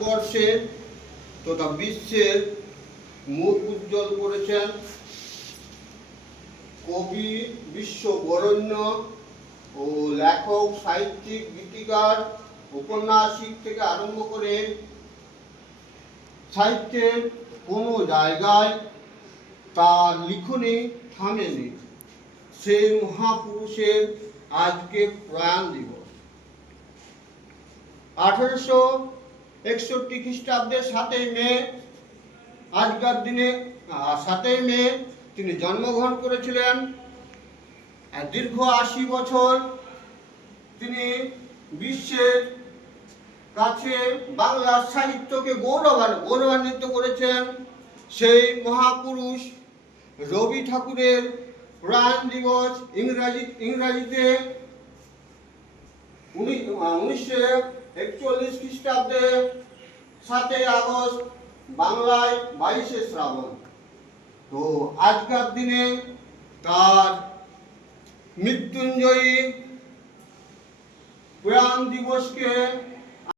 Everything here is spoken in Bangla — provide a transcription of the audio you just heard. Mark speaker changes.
Speaker 1: বর্ষের তথা বিশ্বের মুখ উজ্জ্বল করেছেন কবি বিশ্ব বরেণ্য ও লেখক, সাহিত্যিক, গীতিকার, উপন্যাসিক থেকে আরম্ভ করে সাহিত্যের কোনো জায়গায় তার লিখনে থামেনি। সেই মহাপুরুষের আজকে প্রয়াণ দিবস। আঠারোশো একষট্টি খ্রিস্টাব্দের সাতই মে, আজকার দিনে সাতই মে তিনি জন্মগ্রহণ করেছিলেন। দীর্ঘ আশি বছর তিনি বিশ্বের কাছে বাংলা সাহিত্যকে গৌরবান গৌরবান্বিত করেছেন। সেই মহাপুরুষ রবি ঠাকুরের প্রাণ দিবস ইংরাজি, ইংরাজিতে উনিশশো একচল্লিশ খ্রিস্টাব্দে সাতই আগস্ট বাংলায় বাইশে শ্রাবণ। তো আজকের দিনে তার মৃত্যুঞ্জয়ী প্রাণ দিবসকে